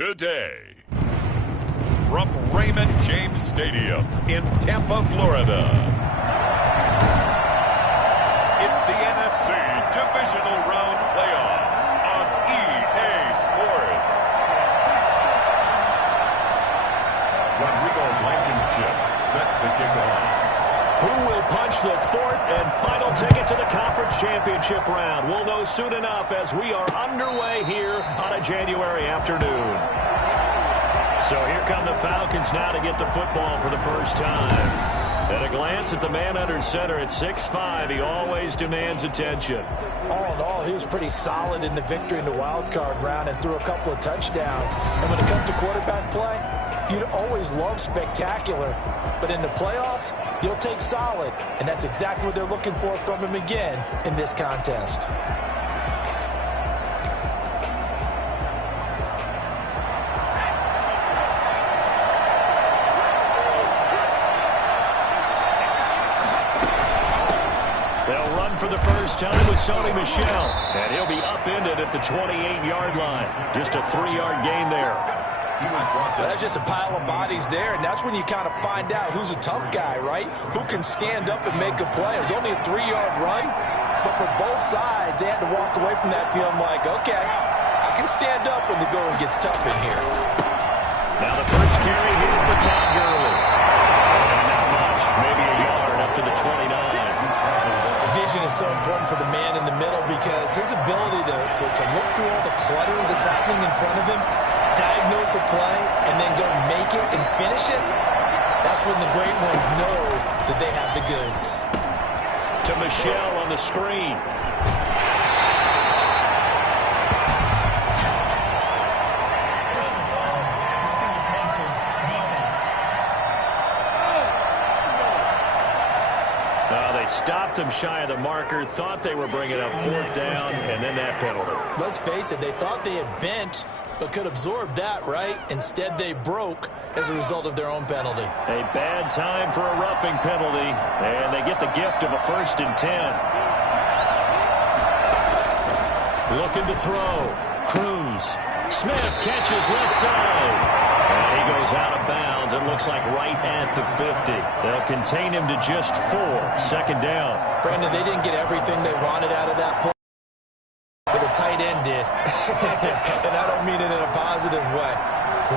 today. From Raymond James Stadium in Tampa, Florida, it's the NFC Divisional Round Playoffs on EA Sports. Rodrigo Blankenship set to kick off. Who will punch the fourth and final ticket to the conference championship round? We'll know soon enough as we are underway here on a January afternoon. So here come the Falcons now to get the football for the first time. At a glance at the man under center at 6'5", he always demands attention. All in all, he was pretty solid in the victory in the wild card round and threw a couple of touchdowns. And when it comes to quarterback play, you'd always love spectacular. But in the playoffs, you'll take solid. And that's exactly what they're looking for from him again in this contest. They'll run for the first time with Sony Michel. And he'll be upended at the 28-yard line. Just a 3-yard gain there. That's just a pile of bodies there, and that's when you kind of find out who's a tough guy, right? Who can stand up and make a play. It was only a 3-yard run, but for both sides, they had to walk away from that feeling like, okay, I can stand up when the going gets tough in here. Now the first carry here for Todd Gurley. And not much, maybe a yard up to the 29. Vision is so important for the man in the middle because his ability to look through all the clutter that's happening in front of him, diagnose a play, and then go make it and finish it, that's when the great ones know that they have the goods. To Michel on the screen. Stopped him shy of the marker, thought they were bringing up fourth down, and then that penalty. Let's face it, they thought they had bent, but could absorb that, right? Instead, they broke as a result of their own penalty. A bad time for a roughing penalty, and they get the gift of a 1st and 10. Looking to throw. Cruz. Smith catches left side. And he goes out of bounds. It looks like right at the 50. They'll contain him to just 4. 2nd down. Brandon, they didn't get everything they wanted out of that play, but the tight end did. And I don't mean it in a positive way.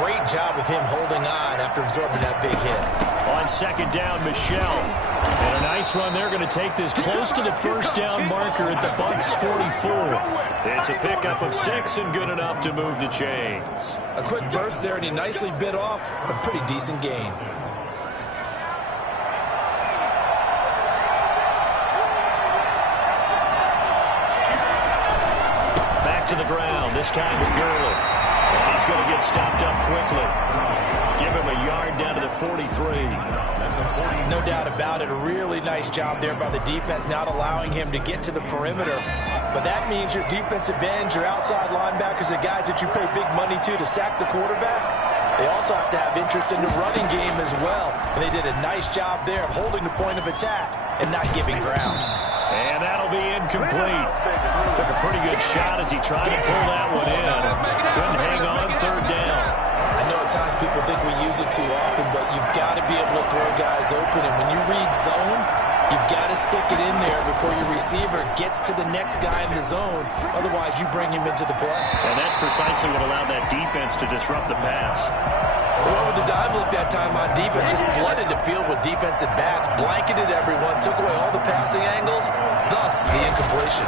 Great job of him holding on after absorbing that big hit. On 2nd down, Michel. And a nice run. They're going to take this close to the 1st down marker at the Bucs 44. It's a pickup of 6 and good enough to move the chains. A quick burst there, and he nicely bit off a pretty decent gain. Back to the ground, this time with Gurley. And he's going to get stopped up quickly. Give him a yard down to the 43. No doubt about it. A really nice job there by the defense, not allowing him to get to the perimeter. But that means your defensive ends, your outside linebackers, the guys that you pay big money to sack the quarterback, they also have to have interest in the running game as well. And they did a nice job there of holding the point of attack and not giving ground. And that'll be incomplete. Took a pretty good shot as he tried to pull that one in. Couldn't hang on 3rd down. I know at times people think we use it too often, but you've got to be able to throw guys open. And when you read zone, you've got to stick it in there before your receiver gets to the next guy in the zone. Otherwise, you bring him into the play. And that's precisely what allowed that defense to disrupt the pass. They went with the dive look that time on defense, just flooded the field with defensive backs, blanketed everyone, took away all the passing angles, thus the incompletion.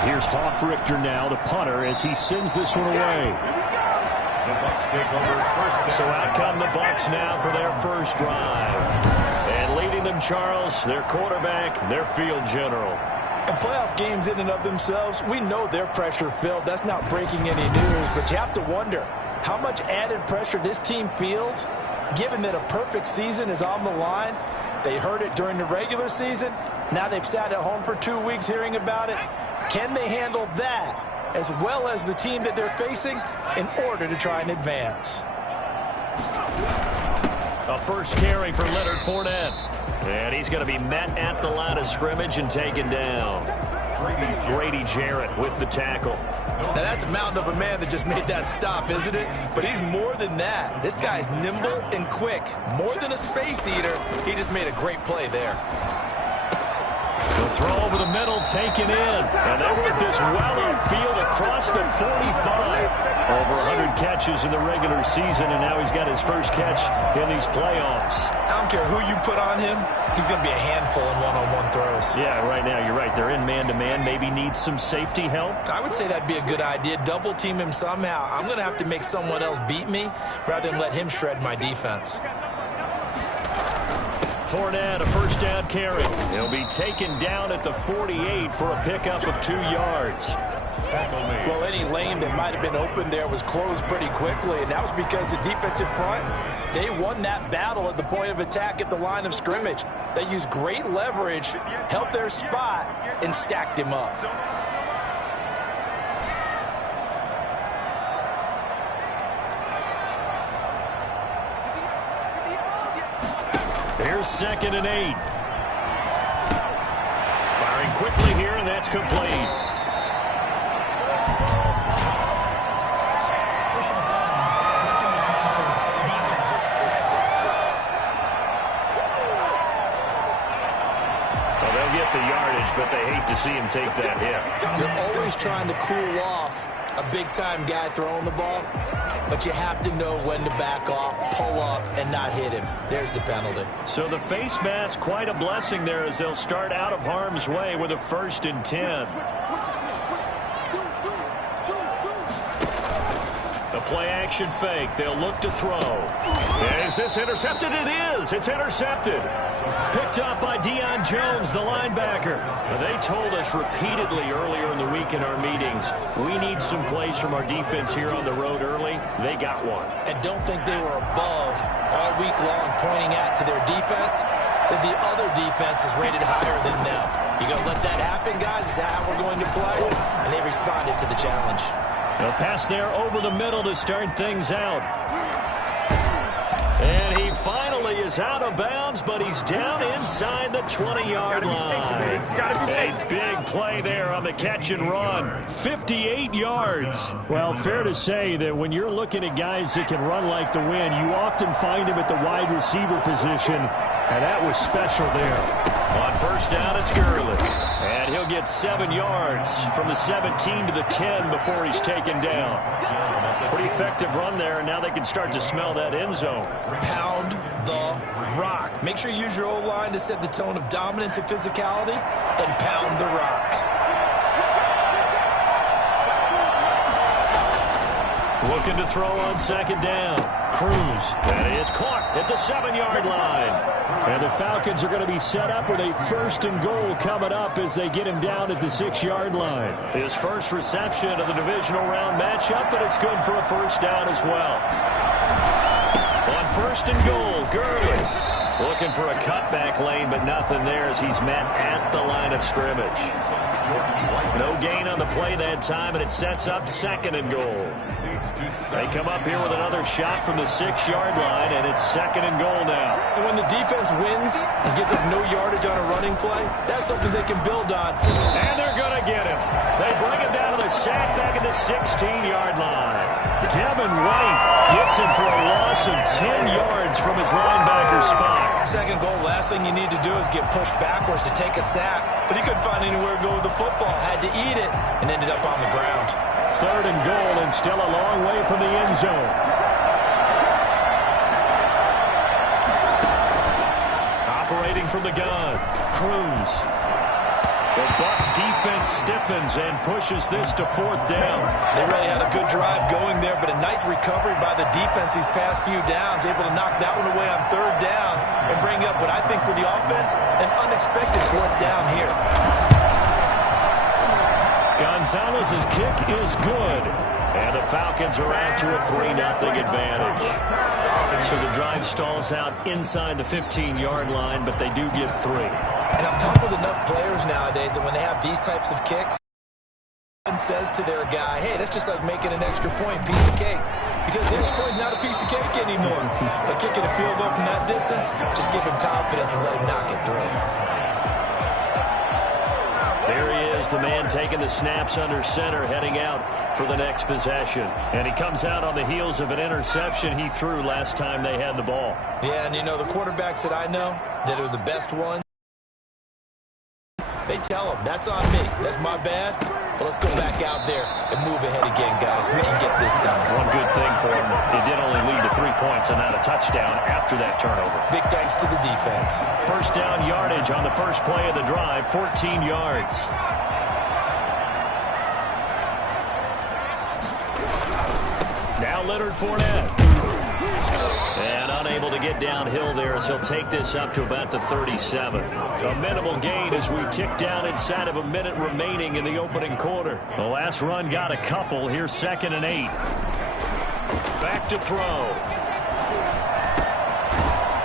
And here's Hoff Richter now, the punter, as he sends this one away. The Bucs take over 1st. So out come the Bucs now for their first drive. And leading them, Charles, their quarterback, their field general. And playoff games in and of themselves, we know they're pressure-filled. That's not breaking any news, but you have to wonder how much added pressure this team feels, given that a perfect season is on the line. They heard it during the regular season. Now they've sat at home for 2 weeks hearing about it. Can they handle that as well as the team that they're facing in order to try and advance? A first carry for Leonard Fournette. And he's going to be met at the line of scrimmage and taken down. Grady Jarrett with the tackle. Now, that's a mountain of a man that just made that stop, isn't it? But he's more than that. This guy's nimble and quick. More than a space eater, he just made a great play there. The throw over the middle taken in. And they work this well upfield across the 45. Over 100 catches in the regular season, and now he's got his first catch in these playoffs. I don't care who you put on him. He's going to be a handful in one-on-one throws. Yeah, right now, you're right. They're in man-to-man. Maybe need some safety help. I would say that'd be a good idea. Double team him somehow. I'm going to have to make someone else beat me rather than let him shred my defense. Fournette, a first down carry. He'll be taken down at the 48 for a pickup of 2 yards. Well, any lane that might have been open there was closed pretty quickly, and that was because the defensive front, they won that battle at the point of attack at the line of scrimmage. They used great leverage, held their spot, and stacked him up. Here's 2nd and 8. Firing quickly here, and that's complete. The yardage, but they hate to see him take that hit. You're always trying to cool off a big-time guy throwing the ball, but you have to know when to back off, pull up, and not hit him. There's the penalty. So the face mask, quite a blessing there as they'll start out of harm's way with a 1st and 10. The play-action fake. They'll look to throw. Is this intercepted? It is. It's intercepted. Picked up by Deion Jones, the linebacker. They told us repeatedly earlier in the week in our meetings, we need some plays from our defense here on the road early. They got one. And don't think they were above all week long pointing at to their defense, that the other defense is rated higher than them. You going to let that happen, guys? Is that how we're going to play? And they responded to the challenge. A pass there over the middle to start things out. And he finally is out of bounds, but he's down inside the 20-yard line. A big play there on the catch and run. 58 yards. Well, fair to say that when you're looking at guys that can run like the wind, you often find him at the wide receiver position, and that was special there. On 1st down, it's Gurley. And he'll get 7 yards from the 17 to the 10 before he's taken down. Pretty effective run there, and now they can start to smell that end zone. Pound the rock. Make sure you use your O-line to set the tone of dominance and physicality, and pound the rock. Looking to throw on 2nd down. Cruz. That is caught at the 7-yard line. And the Falcons are going to be set up with a 1st and goal coming up as they get him down at the 6-yard line. His first reception of the divisional round matchup, but it's good for a 1st down as well. On 1st and goal, Gurley looking for a cutback lane, but nothing there as he's met at the line of scrimmage. No gain on the play that time, and it sets up 2nd and goal. They come up here with another shot from the 6-yard line, and it's 2nd and goal now. And when the defense wins and gives up no yardage on a running play, that's something they can build on. And they're going to get him. They bring him down to the sack back at the 16-yard line. Devin White gets him for a loss of 10 yards from his linebacker spot. 2nd goal, last thing you need to do is get pushed backwards to take a sack. But he couldn't find anywhere to go with the football. Had to eat it and ended up on the ground. 3rd and goal and still a long way from the end zone. Operating from the gun, Cruz. The Bucs defense stiffens and pushes this to 4th down. They really had a good drive going there, but a nice recovery by the defense these past few downs, able to knock that one away on 3rd down and bring up what I think for the offense, an unexpected 4th down here. Gonzalez's kick is good, and the Falcons are out to a 3-0 advantage. So the drive stalls out inside the 15-yard line, but they do get 3. And I've talked with enough players nowadays that when they have these types of kicks, and says to their guy, hey, that's just like making an extra point, piece of cake. Because the extra point is not a piece of cake anymore. But kicking a field goal from that distance, just give him confidence and let him knock it through. There he is, the man taking the snaps under center, heading out for the next possession. And he comes out on the heels of an interception he threw last time they had the ball. Yeah, and you know, the quarterbacks that I know that are the best ones, they tell them, that's on me. That's my bad. But let's go back out there and move ahead again, guys. We can get this done. One good thing for him, it did only lead to 3 points and not a touchdown after that turnover. Big thanks to the defense. First down yardage on the first play of the drive, 14 yards. Now Leonard Fournette. And unable to get downhill there as he'll take this up to about the 37. A minimal gain as we tick down inside of a minute remaining in the opening quarter. The last run got a couple. Here's 2nd and 8. Back to throw.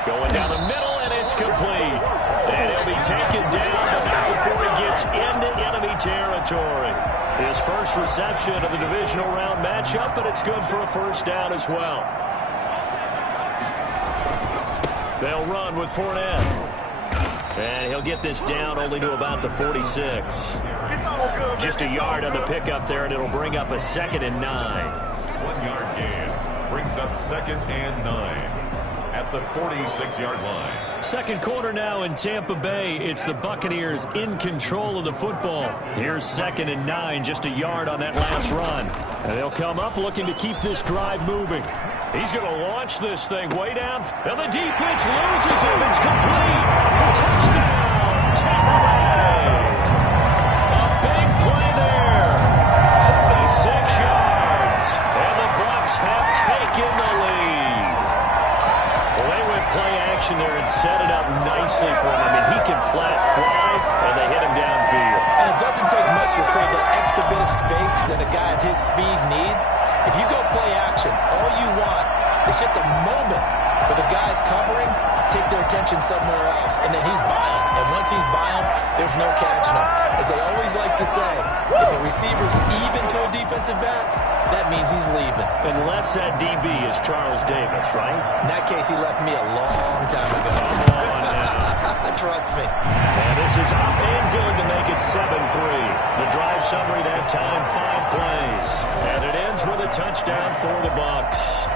Going down the middle, and it's complete. And he'll be taken down, but not before he gets into enemy territory. His first reception of the divisional round matchup, but it's good for a first down as well. They'll run with Fournette. And he'll get this down only to about the 46. Just a yard on the pickup there, and it'll bring up a 2nd and 9. 1 yard gain brings up 2nd and 9 at the 46-yard line. Second quarter now in Tampa Bay. It's the Buccaneers in control of the football. Here's 2nd and 9, just a yard on that last run. And they'll come up looking to keep this drive moving. He's going to launch this thing way down. And the defense loses him. It's complete. Touchdown, Tampa Bay. A big play there. 46 yards. And the Bucs have taken the lead. Well, they went play action there and set it up nicely for him. I mean, he can flat fly, and they hit him downfield. And it doesn't take much to create that extra bit of space that a guy of his speed needs. If you go play action, all you want is just a moment where the guy's covering, take their attention somewhere else, and then he's by him. And once he's by him, there's no catching him. As they always like to say, if a receiver's even to a defensive back, that means he's leaving. Unless that DB is Charles Davis, right? In that case, he left me a long time ago. Come on now. Trust me. And this is up and good to make it 7-3. The drive summary that time, 5 plays. And it ends with a touchdown for the Bucs.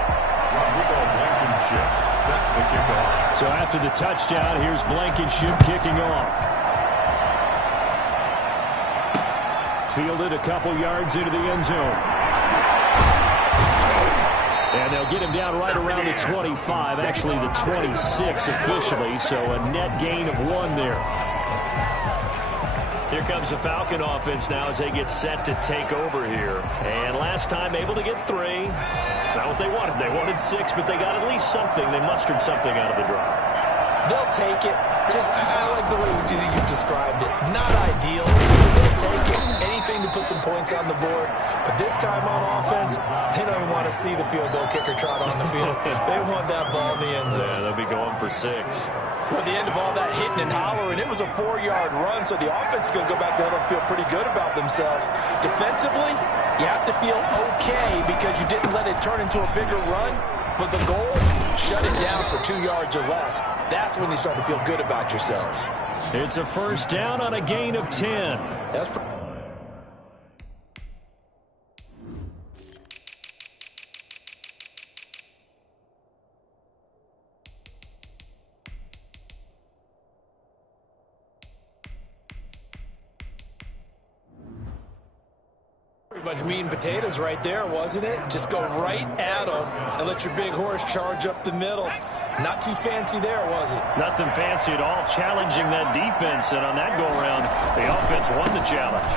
Blankenship set to kick off. So after the touchdown, here's Blankenship kicking off. Fielded a couple yards into the end zone. And they'll get him down right around the 25, actually the 26 officially, so a net gain of 1 there. Here comes the Falcon offense now as they get set to take over here. And last time able to get 3. It's not what they wanted. They wanted 6, but they got at least something. They mustered something out of the drive. They'll take it. I like the way you described it. Not ideal. They'll take it. Anything to put some points on the board. But this time on offense, they don't even want to see the field goal kicker trot on the field. They want that ball in the end zone. Yeah, they'll be going for 6. Well, at the end of all that hitting and hollering, it was a 4-yard run, so the offense is going to go back there and feel pretty good about themselves. Defensively, you have to feel okay because you didn't let it turn into a bigger run. But the goal, shut it down for 2 yards or less. That's when you start to feel good about yourselves. It's a first down on a gain of 10. That's pretty much meat and potatoes right there, wasn't it? Just go right at them and let your big horse charge up the middle. Not too fancy there, was it? Nothing fancy at all, challenging that defense, and on that go-around, the offense won the challenge.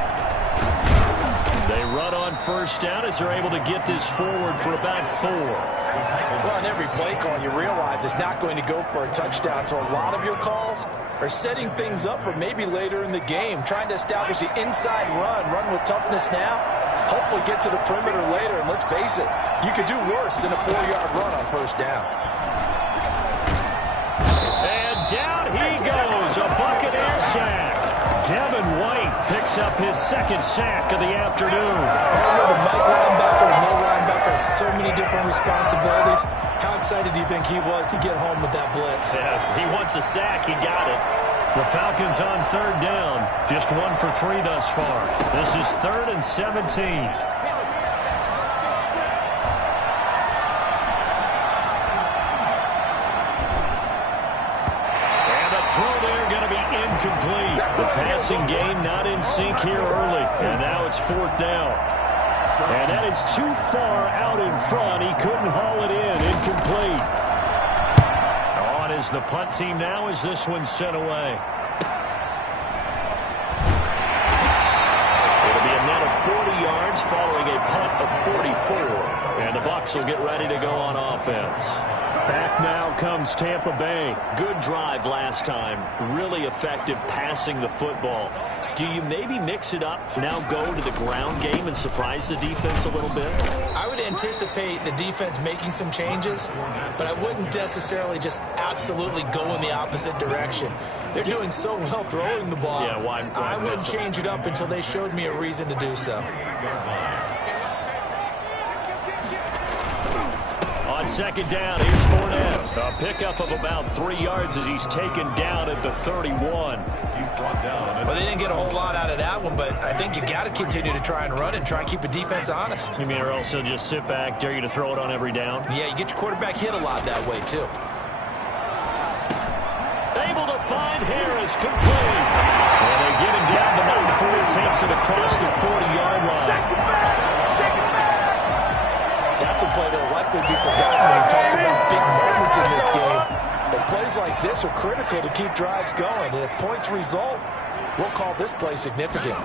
They run on first down as they're able to get this forward for about 4. Well, on every play call, you realize it's not going to go for a touchdown, so a lot of your calls are setting things up for maybe later in the game, trying to establish the inside run with toughness now, hopefully get to the perimeter later, and let's face it, you could do worse than a 4-yard run on first down. And down he goes, a Buccaneer sack. Devin White picks up his 2nd sack of the afternoon. The Mike linebacker and no linebacker has so many different responsibilities. How excited do you think he was to get home with that blitz? Yeah, he wants a sack. He got it. The Falcons on 3rd down. Just 1 for 3 thus far. This is 3rd and 17. incomplete. The passing game not in sync here early. And now it's 4th down. And that is too far out in front. He couldn't haul it in. Incomplete. On is the punt team now as this one's sent away. It'll be a net of 40 yards following a punt of 44. And the Bucs will get ready to go on offense. Back now comes Tampa Bay. Good drive last time. Really effective passing the football. Do you maybe mix it up, now go to the ground game and surprise the defense a little bit? I would anticipate the defense making some changes, but I wouldn't necessarily just absolutely go in the opposite direction. They're doing so well throwing the ball. Yeah, why I wouldn't change it up until they showed me a reason to do so. On 2nd down, here's Fournette. A pickup of about 3 yards as he's taken down at the 31. Well, they didn't get a whole lot out of that one, but I think you got to continue to try and run and try and keep the defense honest. You mean, or else they'll just sit back, dare you to throw it on every down? Yeah, you get your quarterback hit a lot that way, too. Able to find Harris, complete. And they get him down, but not before he takes it across the 40-yard line. That's a play that will likely be forgotten when you talk about big moments in this game. But plays like this are critical to keep drives going. And if points result, we'll call this play significant.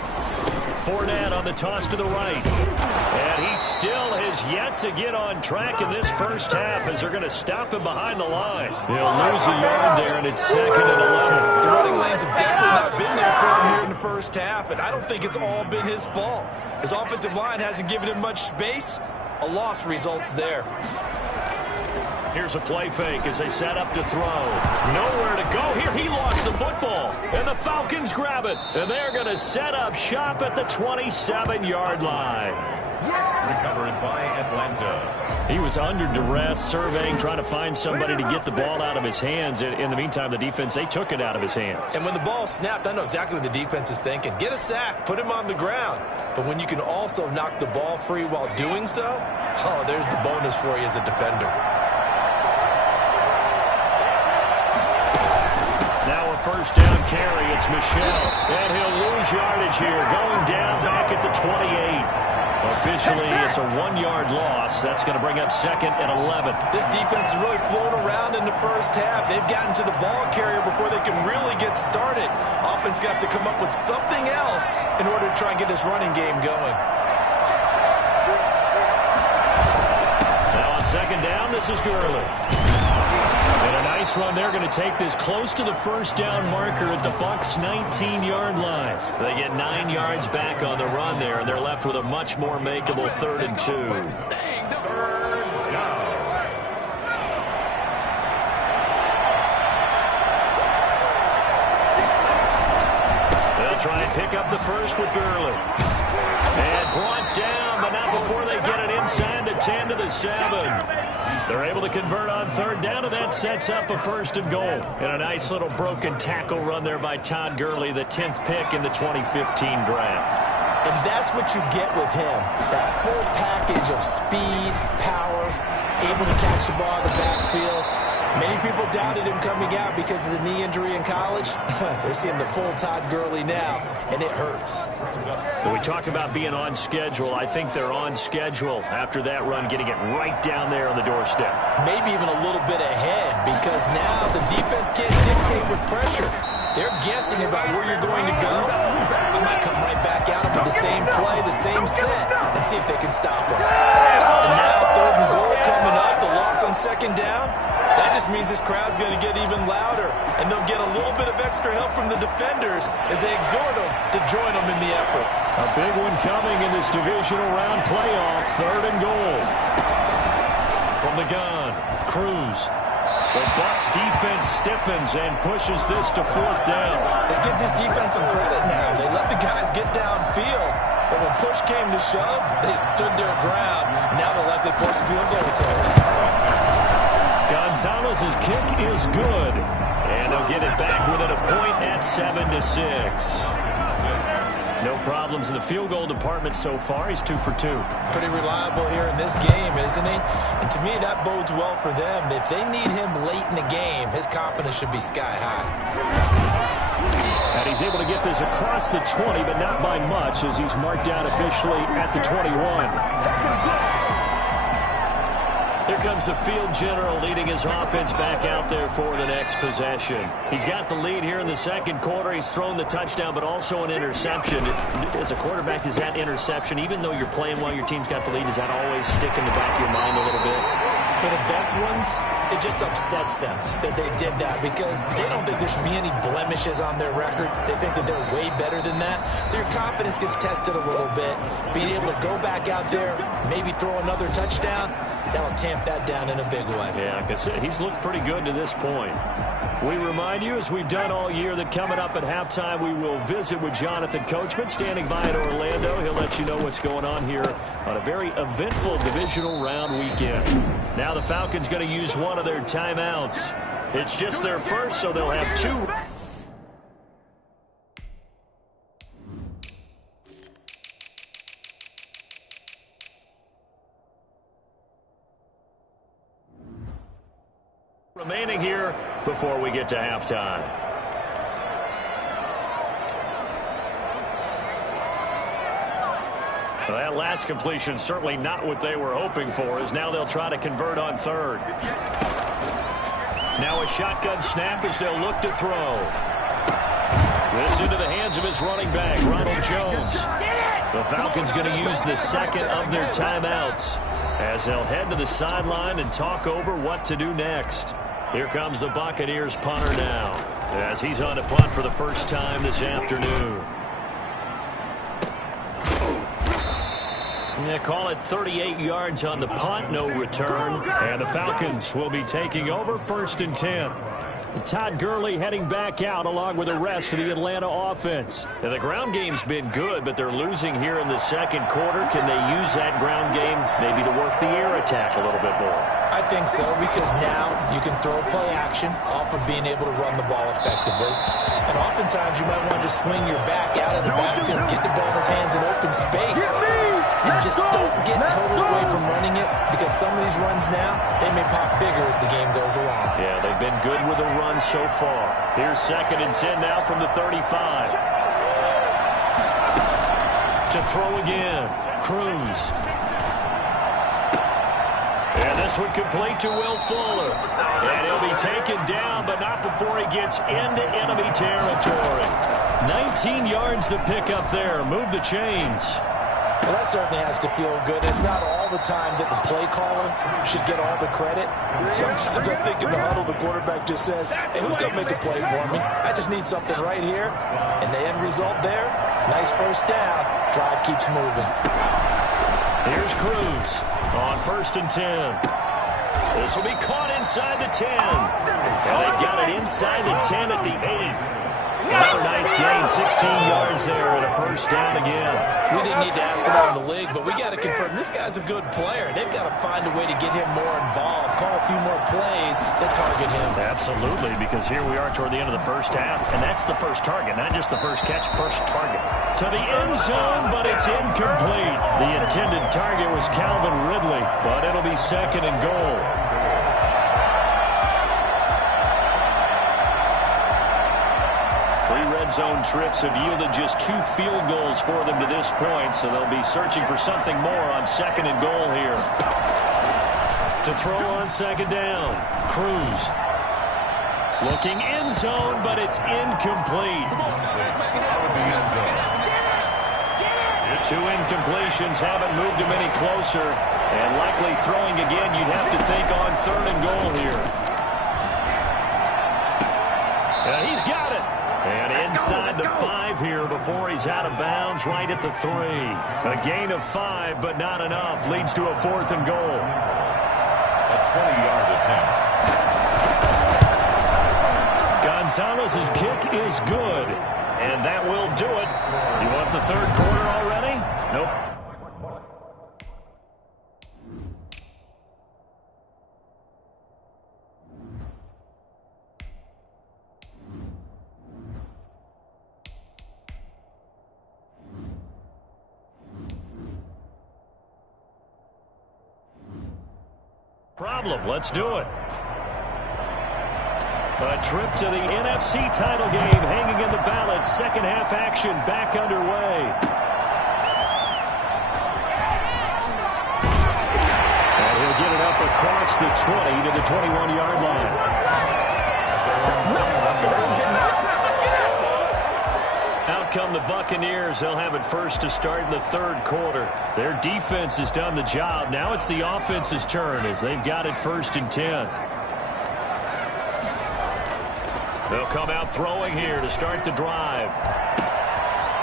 Fournette on the toss to the right. And he still has yet to get on track in this first half as they're going to stop him behind the line. They'll lose a yard there, and it's 2nd and 11. The running lanes have definitely not been there for him here in the first half, and I don't think it's all been his fault. His offensive line hasn't given him much space. A loss results there. Here's a play fake as they set up to throw. Nowhere to go here. He lost the football. And the Falcons grab it. And they're going to set up shop at the 27-yard line. Recovered by Atlanta. He was under duress, surveying, trying to find somebody to get the ball out of his hands. In the meantime, the defense, they took it out of his hands. And when the ball snapped, I know exactly what the defense is thinking. Get a sack, put him on the ground. But when you can also knock the ball free while doing so, oh, there's the bonus for you as a defender. Now a first down carry. It's Michel. And he'll lose yardage here. Going down back at the 28. Officially, it's a 1-yard loss. That's going to bring up 2nd and 11. This defense is really flown around in the first half. They've gotten to the ball carrier before they can really get started. Offense got to come up with something else in order to try and get this running game going. Now on 2nd down, this is Gurley. And a nice run. They're going to take this close to the first down marker at the Bucs' 19-yard line. They get 9 yards back on the run there, and they're left with a much more makeable 3rd and 2. They'll try and pick up the first with Gurley. And brought down, but not before they get it inside the 10 to the 7. They're able to convert on 3rd down, and that sets up a 1st and goal. And a nice little broken tackle run there by Todd Gurley, the 10th pick in the 2015 draft. And that's what you get with him, that full package of speed, power, able to catch the ball in the backfield. Many people doubted him coming out because of the knee injury in college. They're seeing the full Todd Gurley now, and it hurts. So we talk about being on schedule. I think they're on schedule after that run, getting it right down there on the doorstep. Maybe even a little bit ahead, because now the defense can't dictate with pressure. They're guessing about where you're going to go. I might come right back out with the same play, the same set, and see if they can stop them. And now 3rd and goal coming up, the loss on 2nd down. That just means this crowd's going to get even louder, and they'll get a little bit of extra help from the defenders as they exhort them to join them in the effort. A big one coming in this divisional round playoff. 3rd and goal. From the gun, Cruz. The Bucs defense stiffens and pushes this to 4th down. Let's give this defense some credit now. They let the guys get downfield, but when push came to shove, they stood their ground, and now they'll likely force a field goal attempt. Gonzalez's kick is good, and they'll get it back within a point at 7-6. No problems in the field goal department so far. He's 2 for 2. Pretty reliable here in this game, isn't he? And to me, that bodes well for them. If they need him late in the game, his confidence should be sky high. And he's able to get this across the 20, but not by much, as he's marked down officially at the 21. Here comes the field general leading his offense back out there for the next possession. He's got the lead here in the second quarter. He's thrown the touchdown, but also an interception. As a quarterback, does that interception, even though you're playing while your team's got the lead, does that always stick in the back of your mind a little bit? For the best ones, it just upsets them that they did that because they don't think there should be any blemishes on their record. They think that they're way better than that. So your confidence gets tested a little bit. Being able to go back out there, maybe throw another touchdown, that'll tamp that down in a big way. Yeah, because he's looked pretty good to this point. We remind you, as we've done all year, that coming up at halftime, we will visit with Jonathan Coachman standing by in Orlando. He'll let you know what's going on here on a very eventful divisional round weekend. Now the Falcons going to use one of their timeouts. It's just their first, so they'll have two. Remaining here before we get to halftime. Well, that last completion certainly not what they were hoping for, as now they'll try to convert on third. Now a shotgun snap as they'll look to throw. This into the hands of his running back, Ronald Jones. The Falcons going to use the second of their timeouts as they'll head to the sideline and talk over what to do next. Here comes the Buccaneers punter now, as he's on a punt for the first time this afternoon. They call it 38 yards on the punt, no return. And the Falcons will be taking over 1st and 10. Todd Gurley heading back out along with the rest of the Atlanta offense. Now, the ground game's been good, but they're losing here in the second quarter. Can they use that ground game maybe to work the air attack a little bit more? I think so, because now you can throw play action off of being able to run the ball effectively. And oftentimes you might want to just swing your back out of the backfield, get the ball in his hands in open space, and just don't get totally away from running it, because some of these runs now, they may pop bigger as the game goes along. Yeah, they've been good with a run so far. Here's 2nd and 10 now from the 35. To throw again, Cruz. And this one complete to Will Fuller. And he'll be taken down, but not before he gets into enemy territory. 19 yards to pick up there. Move the chains. Well, that certainly has to feel good. It's not all the time that the play caller should get all the credit. Sometimes I think in the huddle, the quarterback just says, hey, who's going to make a play for me? I just need something right here. And the end result there, nice first down. Drive keeps moving. Here's Cruz on 1st and 10. This will be caught inside the 10. And they've got it inside the 10 at the 8. Another nice gain, 16 yards there, and a first down again. We didn't need to ask around the league, but we got to confirm this guy's a good player. They've got to find a way to get him more involved, call a few more plays that target him. Absolutely, because here we are toward the end of the first half, and that's the first target, not just the first catch, first target. To the end zone, but it's incomplete. The intended target was Calvin Ridley, but it'll be 2nd and goal. Red zone trips have yielded just 2 field goals for them to this point, so they'll be searching for something more on 2nd and goal here. To throw on 2nd down, Cruz. Looking end zone, but it's incomplete. 2 incompletions haven't moved him any closer, and likely throwing again, you'd have to think on 3rd and goal here. He's got it. And inside the 5 here before he's out of bounds, right at the 3. A gain of 5, but not enough. Leads to a 4th and goal. A 20-yard attempt. Gonzalez's kick is good, and that will do it. You want the 3rd quarter already? Nope. Problem. Let's do it. A trip to the NFC title game hanging in the balance. Second half action back underway. And he'll get it up across the 20 to the 21-yard line. Out come the Buccaneers. They'll have it first to start in the third quarter. Their defense has done the job. Now it's the offense's turn as they've got it 1st and 10. They'll come out throwing here to start the drive.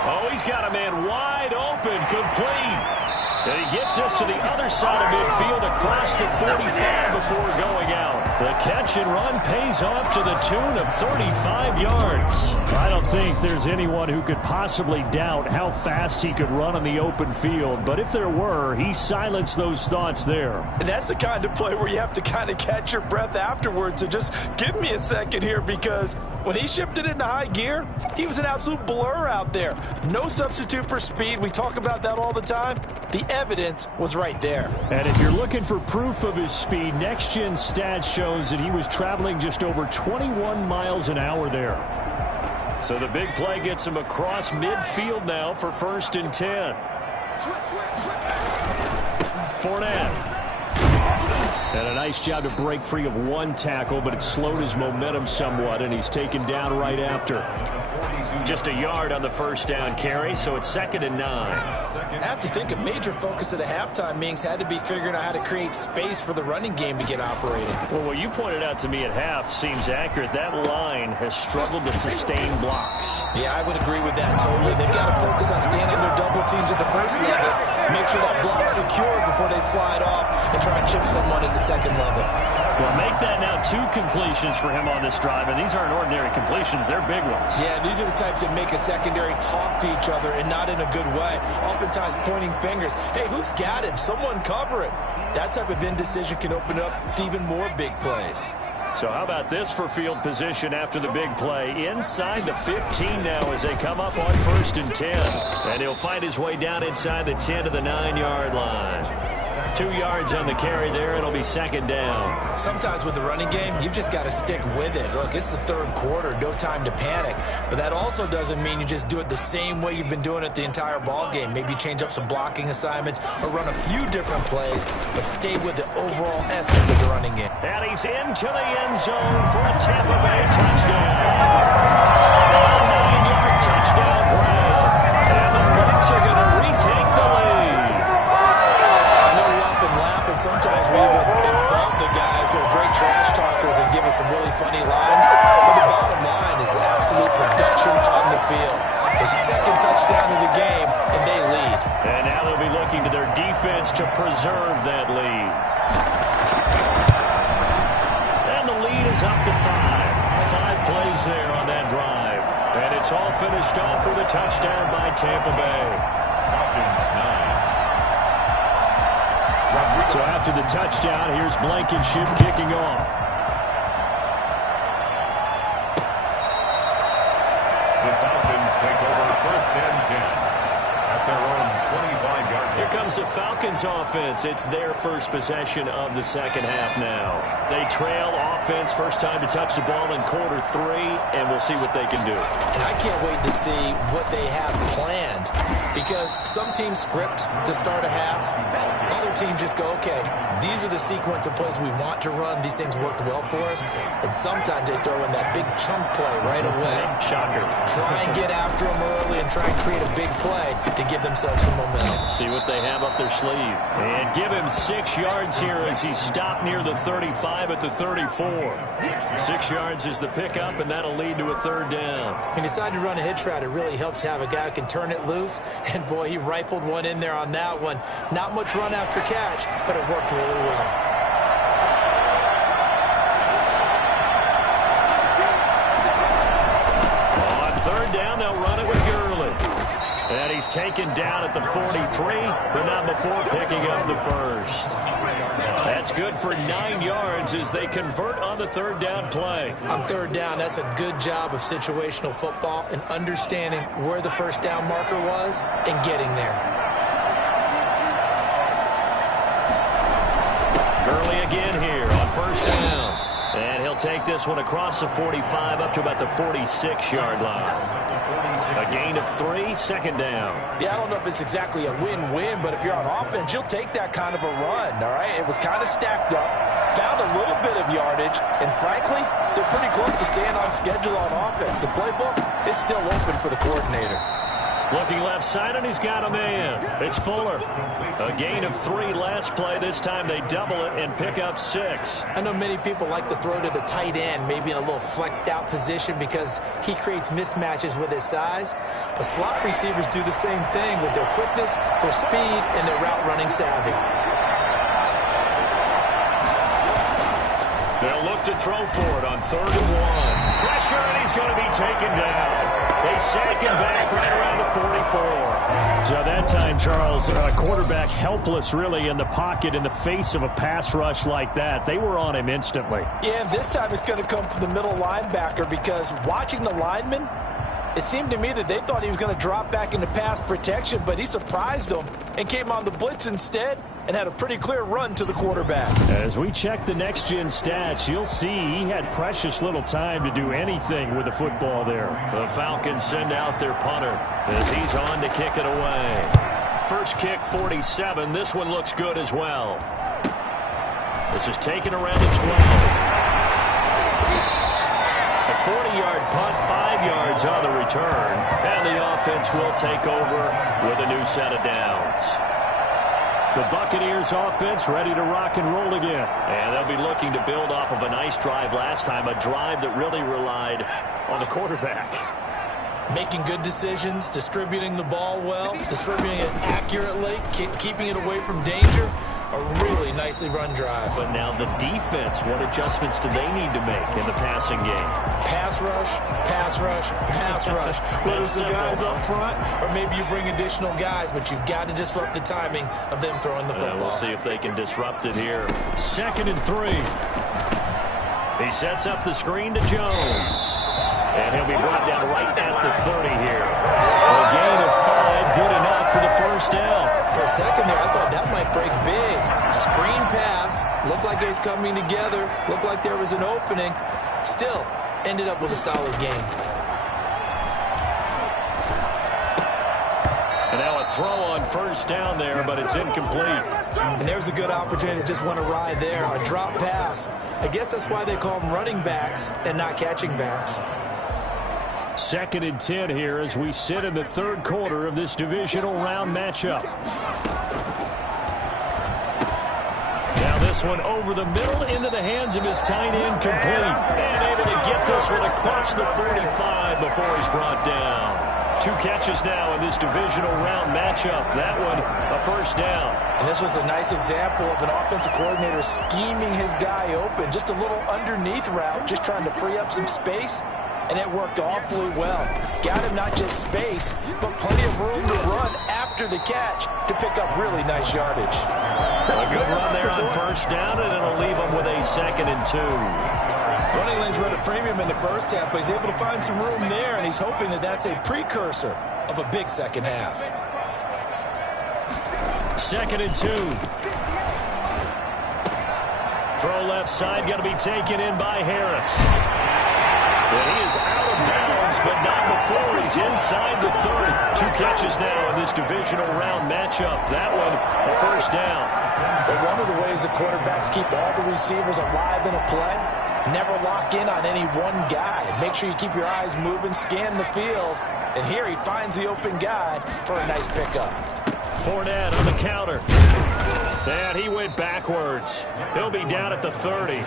Oh, he's got a man wide open, complete. And he gets us to the other side of midfield across the 45 before going out. The catch and run pays off to the tune of 35 yards. I don't think there's anyone who could possibly doubt how fast he could run on the open field. But if there were, he silenced those thoughts there. And that's the kind of play where you have to kind of catch your breath afterwards. So just give me a second here, because when he shifted into high gear, he was an absolute blur out there. No substitute for speed. We talk about that all the time. The evidence was right there. And if you're looking for proof of his speed, Next Gen Stats shows that he was traveling just over 21 miles an hour there. So the big play gets him across midfield now for 1st and 10. Fournette. And a nice job to break free of one tackle, but it slowed his momentum somewhat, and he's taken down right after. Just a yard on the first down carry, so it's 2nd and 9. I have to think a major focus of the halftime meetings had to be figuring out how to create space for the running game to get operating. Well, what you pointed out to me at half seems accurate. That line has struggled to sustain blocks. Yeah, I would agree with that totally. They've got to focus on staying on their double teams at the first level, make sure that block's secured before they slide off and try and chip someone at the second level. Well, make that now 2 completions for him on this drive, and these aren't ordinary completions. They're big ones. Yeah, these are the types that make a secondary talk to each other, and not in a good way. Oftentimes pointing fingers. Hey, who's got him? Someone cover it. That type of indecision can open up to even more big plays. So how about this for field position after the big play? Inside the 15 now as they come up on 1st and 10. And he'll find his way down inside the 10 to the 9-yard line. 2 yards on the carry there. It'll be 2nd down. Sometimes with the running game, you've just got to stick with it. Look, it's the third quarter. No time to panic. But that also doesn't mean you just do it the same way you've been doing it the entire ball game. Maybe change up some blocking assignments or run a few different plays, but stay with the overall essence of the running game. And he's into the end zone for a Tampa Bay touchdown. A 9-yard touchdown Brown. And the Bucs are going to retake the lead. Sometimes we even insult the guys who are great trash talkers and give us some really funny lines. But the bottom line is absolute production on the field. The 2nd touchdown of the game, and they lead. And now they'll be looking to their defense to preserve that lead. And the lead is up to 5. 5 plays there on that drive. And it's all finished off with a touchdown by Tampa Bay. Falcons 9. So after the touchdown, here's Blankenship kicking off. The Falcons take over 1st and 10 at their own 25-yard line. Here comes the Falcons offense. It's their first possession of the second half now. They trail offense, first time to touch the ball in quarter 3, and we'll see what they can do. And I can't wait to see what they have planned, because some teams script to start a half. Other teams just go, okay, these are the sequence of plays we want to run. These things worked well for us. And sometimes they throw in that big chunk play right away. Shocker. Try and get after them early and try and create a big play to give themselves some momentum. See what they have up their sleeve. And give him 6 yards here as he stopped near the 35 at the 34. 6 yards is the pickup, and that'll lead to a 3rd down. He decided to run a hitch route. It really helped to have a guy who can turn it loose. And, boy, he rifled one in there on that one. Not much run after catch, but it worked really well. On 3rd down, they'll run it with Gurley. And he's taken down at the 43, but not before picking up the first. That's good for 9 yards as they convert on the 3rd down play. On 3rd down, that's a good job of situational football and understanding where the first down marker was and getting there. Gurley again here on 1st down. And he'll take this one across the 45 up to about the 46-yard line. A gain of 3, second down. Yeah, I don't know if it's exactly a win-win, but if you're on offense, you'll take that kind of a run, all right? It was kind of stacked up, found a little bit of yardage, and frankly, they're pretty close to staying on schedule on offense. The playbook is still open for the coordinator. Looking left side, and he's got a man. It's Fuller. A gain of 3 last play. This time they double it and pick up 6. I know many people like to throw to the tight end, maybe in a little flexed out position because he creates mismatches with his size. But slot receivers do the same thing with their quickness, their speed, and their route running savvy. They'll look to throw for it on 3rd and 1. Pressure, and he's going to be taken down. They sack him back right around the 44. So that time, Charles, quarterback helpless really in the pocket in the face of a pass rush like that. They were on him instantly. Yeah, and this time it's going to come from the middle linebacker because watching the lineman, it seemed to me that they thought he was going to drop back into pass protection, but he surprised them and came on the blitz instead and had a pretty clear run to the quarterback. As we check the next-gen stats, you'll see he had precious little time to do anything with the football there. The Falcons send out their punter as he's on to kick it away. First kick, 47. This one looks good as well. This is taken around the 12. A 40-yard punt, 5 yards on the return, and the offense will take over with a new set of downs. The Buccaneers offense ready to rock and roll again. And they'll be looking to build off of a nice drive last time, a drive that really relied on the quarterback. Making good decisions, distributing the ball well, distributing it accurately, keeping it away from danger. A really nicely run drive. But now the defense, what adjustments do they need to make in the passing game? Pass rush, pass rush, pass rush. Whether it's the guys up front or maybe you bring additional guys, but you've got to disrupt the timing of them throwing the football. We'll see if they can disrupt it here. 2nd and 3. He sets up the screen to Jones. And he'll be brought down right at the 30 here. A gain of 5, good enough for the first down. For a second there, I thought that might break big. Screen pass, looked like it was coming together, looked like there was an opening. Still, ended up with a solid game. And now a throw on first down there, but it's incomplete. And there's a good opportunity to just want to ride there. A drop pass. I guess that's why they call them running backs and not catching backs. 2nd and 10 here as we sit in the 3rd quarter of this divisional round matchup. Now this one over the middle into the hands of his tight end, complete. And able to get this one across the 45 before he's brought down. 2 catches now in this divisional round matchup. That one a first down. And this was a nice example of an offensive coordinator scheming his guy open. Just a little underneath route, just trying to free up some space. And it worked awfully well. Got him not just space, but plenty of room to run after the catch to pick up really nice yardage. A good run there on first down, and it'll leave him with a 2nd and 2. Running lanes run a premium in the first half, but he's able to find some room there, and he's hoping that that's a precursor of a big second half. 2nd and 2. Throw left side, got to be taken in by Harris. Well, he is out of bounds, but not before he's inside the 30. 2 catches now in this divisional round matchup. That one, a first down. But one of the ways the quarterbacks keep all the receivers alive in a play, never lock in on any one guy. Make sure you keep your eyes moving, scan the field. And here he finds the open guy for a nice pickup. Fournette on the counter. And he went backwards. He'll be down at the 30.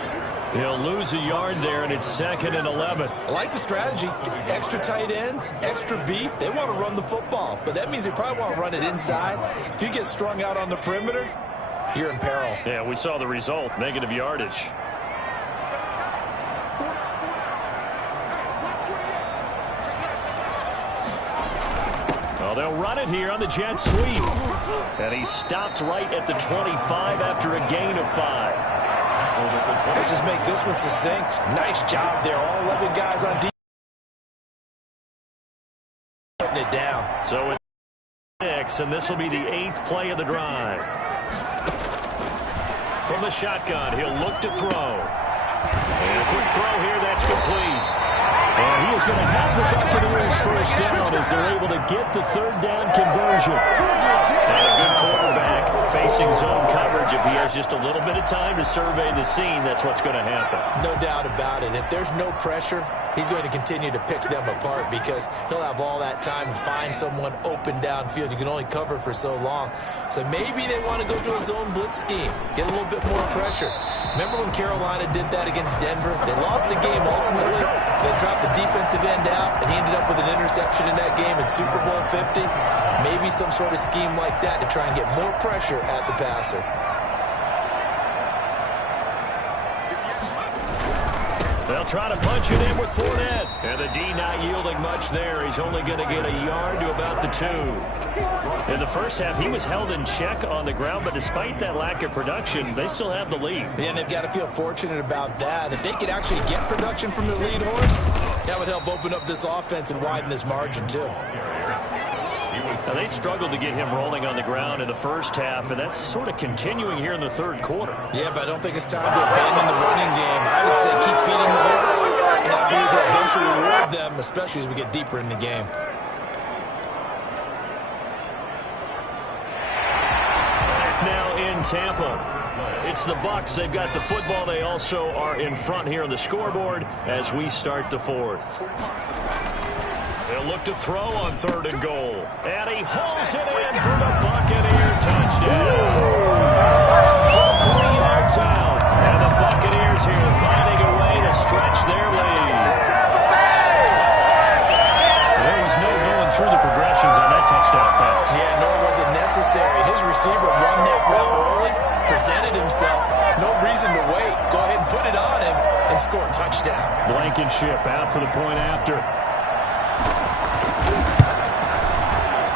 He'll lose a yard there, and it's 2nd and 11. I like the strategy. Extra tight ends, extra beef. They want to run the football, but that means they probably want to run it inside. If you get strung out on the perimeter, you're in peril. Yeah, we saw the result, negative yardage. Well, they'll run it here on the jet sweep. And he stopped right at the 25 after a gain of 5. Let's just make this one succinct. Nice job there. All 11 guys on defense putting it down. So it's 6, and this will be the 8th play of the drive. From the shotgun, he'll look to throw. And a quick throw here, that's complete. And he is going to have the Buccaneers first down as they're able to get the third down conversion. And a good quarterback facing zone coverage. If he has just a little bit of time to survey the scene, that's what's going to happen. No doubt about it. If there's no pressure, he's going to continue to pick them apart because he'll have all that time to find someone open downfield. You can only cover for so long. So maybe they want to go to a zone blitz scheme, get a little bit more pressure. Remember when Carolina did that against Denver? They lost the game ultimately. They dropped the defensive end out, and he ended up with an interception in that game in Super Bowl 50. Maybe some sort of scheme like that to try and get more pressure at the passer. They'll try to punch it in with Fournette. And the D not yielding much there. He's only going to get a yard to about the 2. In the first half, he was held in check on the ground, but despite that lack of production, they still have the lead. And they've got to feel fortunate about that. If they could actually get production from their lead horse, that would help open up this offense and widen this margin too. Now, they struggled to get him rolling on the ground in the first half, and that's sort of continuing here in the third quarter. Yeah, but I don't think it's time to abandon the running game. I would say keep feeding the horse, and I believe they'll eventually reward them, especially as we get deeper in the game. Now in Tampa, it's the Bucs. They've got the football. They also are in front here on the scoreboard as we start the fourth. They'll look to throw on 3rd and goal. And he hauls it in for the Buccaneer touchdown. From 3 yards out. And the Buccaneers here finding a way to stretch their lead. There was no going through the progressions on that touchdown pass. Yeah, nor was it necessary. His receiver run that route early, presented himself. No reason to wait. Go ahead and put it on him and score a touchdown. Blankenship out for the point after.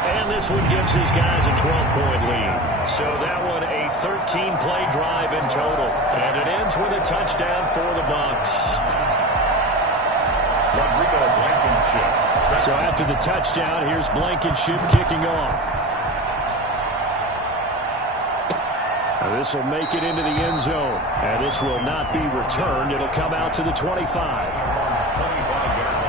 And this one gives his guys a 12-point lead. So that one a 13-play drive in total. And it ends with a touchdown for the Bucs. So after the touchdown, here's Blankenship kicking off. This will make it into the end zone. And this will not be returned. It'll come out to the 25.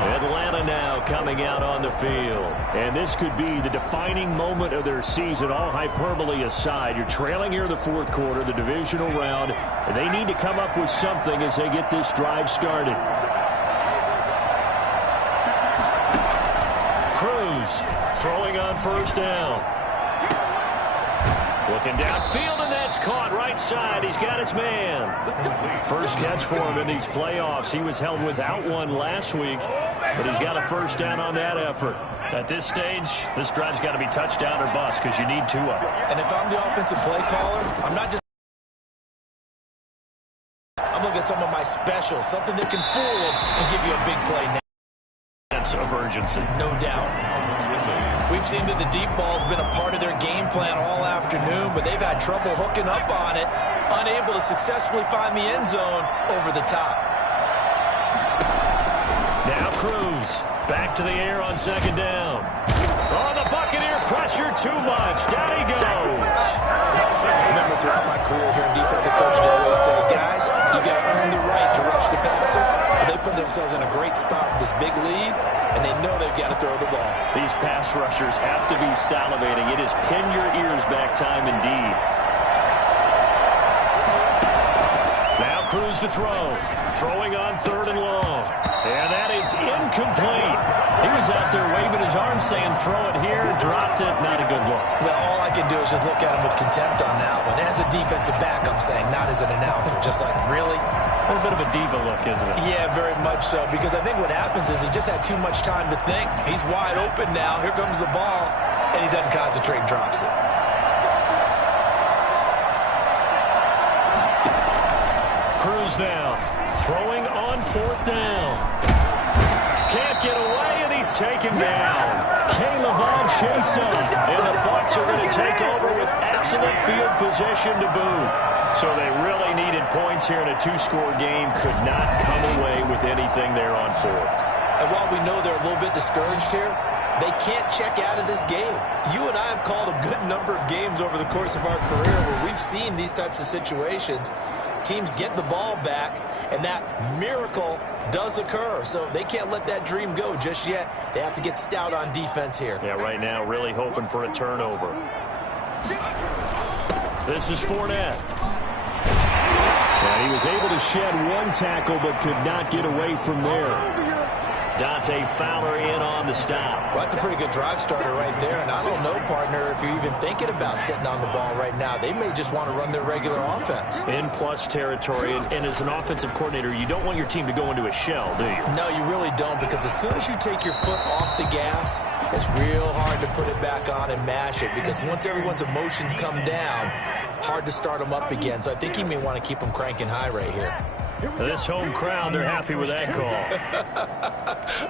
Atlanta now coming out on the field. And this could be the defining moment of their season, all hyperbole aside. You're trailing here in the fourth quarter, the divisional round, and they need to come up with something as they get this drive started. Cruz throwing on 1st down. Looking downfield, and that's caught right side. He's got his man. First catch for him in these playoffs. He was held without one last week, but he's got a first down on that effort. At this stage, this drive's got to be touchdown or bust because you need 2 of them. And if I'm the offensive play caller, I'm looking at some of my specials, something that can fool them and give you a big play now. Sense of urgency. No doubt. We've seen that the deep ball's been a part of their game plan all afternoon, but they've had trouble hooking up on it, unable to successfully find the end zone over the top. Now Cruz back to the air on 2nd down. Oh, the Buccaneer pressure too much. Down he goes. Remember, throughout my career here in defensive coach, they always say, guys, you got to earn the right to rush the passer. They put themselves in a great spot with this big lead, and they know they've got to throw the ball. These pass rushers have to be salivating. It is pin your ears back time indeed. Now Cruz to throw. Throwing on 3rd and long. And that is incomplete. He was out there waving his arms saying throw it here, dropped it, not a good look. Well, all I can do is just look at him with contempt on that one. As a defensive back, I'm saying, not as an announcer. Just like, really? A little bit of a diva look, isn't it? Yeah, very much so. Because I think what happens is he just had too much time to think. He's wide open now. Here comes the ball. And he doesn't concentrate and drops it. Cruz now throwing on 4th down. Can't get away, and he's taken down. K'Lavon Chaisson. And the Bucs are going to take over with excellent field position to boot. So they really needed points here in a 2-score game. Could not come away with anything there on 4th. And while we know they're a little bit discouraged here, they can't check out of this game. You and I have called a good number of games over the course of our career where we've seen these types of situations. teams get the ball back, and that miracle does occur. So they can't let that dream go just yet. They have to get stout on defense here. Yeah, right now really hoping for a turnover. This is Fournette. And he was able to shed one tackle but could not get away from there. Dante Fowler in on the stop. Well, that's a pretty good drive starter right there. And I don't know, partner, if you're even thinking about sitting on the ball right now. They may just want to run their regular offense. In plus territory. And as an offensive coordinator, you don't want your team to go into a shell, do you? No, you really don't, because as soon as you take your foot off the gas, it's real hard to put it back on and mash it, because once everyone's emotions come down, hard to start them up again. So I think he may want to keep them cranking high right here. This home crowd, they're happy with that call.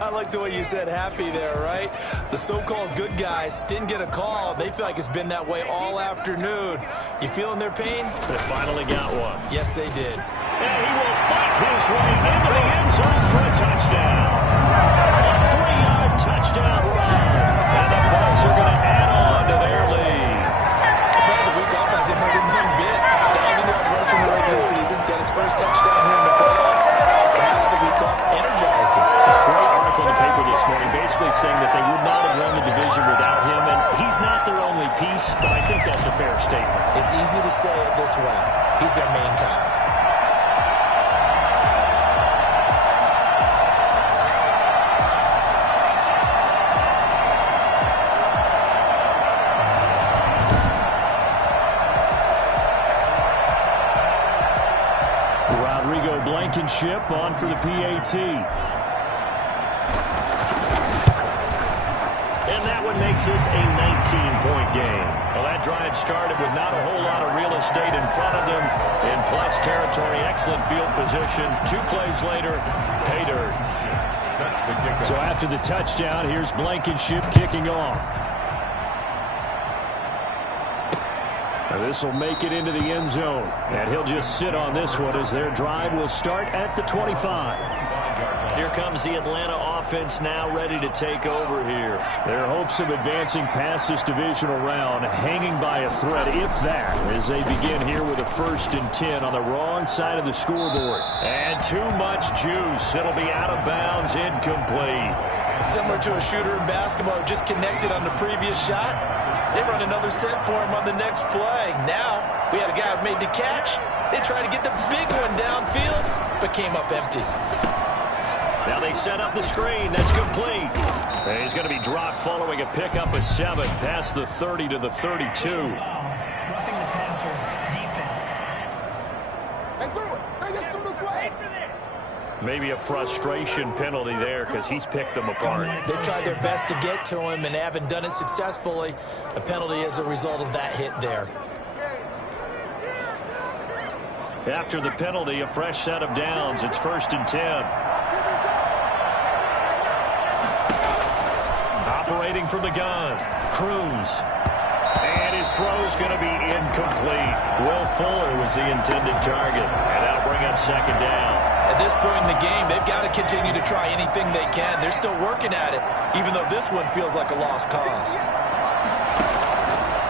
I like the way you said happy there, right? The so-called good guys didn't get a call. They feel like it's been that way all afternoon. You feeling their pain? They finally got one. Yes, they did. And he will fight his way into the end zone for a touchdown. A 3-yard touchdown run. And the Bucs are going to add on to their lead. The week off hasn't hurt him one bit. 1,000-yard rush in the regular season. Got his first touchdown here in the playoffs. Perhaps the week off energized him. Great article in the paper this morning basically saying that they would not have won the division without him. And he's not their only piece, but I think that's a fair statement. It's easy to say it this way. He's their main guy. Blankenship on for the PAT. And that one makes this a 19-point game. Well, that drive started with not a whole lot of real estate in front of them. In plus territory, excellent field position. 2 plays later, pay dirt. So after the touchdown, here's Blankenship kicking off. This will make it into the end zone, and he'll just sit on this one as their drive will start at the 25. Here comes the Atlanta offense now ready to take over here. Their hopes of advancing past this divisional round hanging by a thread, if that, as they begin here with a 1st and 10 on the wrong side of the scoreboard. And too much juice. It'll be out of bounds, incomplete. Similar to a shooter in basketball who just connected on the previous shot. They run another set for him on the next play. Now, we had a guy who made the catch. They tried to get the big one downfield, but came up empty. Now they set up the screen. That's complete. And he's going to be dropped following a pickup of 7 past the 30 to the 32. Roughing the passer, defense. Maybe a frustration penalty there because he's picked them apart. They tried their best to get to him and haven't done it successfully. A penalty as a result of that hit there. After the penalty, a fresh set of downs. It's 1st and 10. Operating from the gun, Cruz. And his throw's going to be incomplete. Will Fuller was the intended target. And that'll bring up 2nd down. At this point in the game, they've got to continue to try anything they can. They're still working at it, even though this one feels like a lost cause.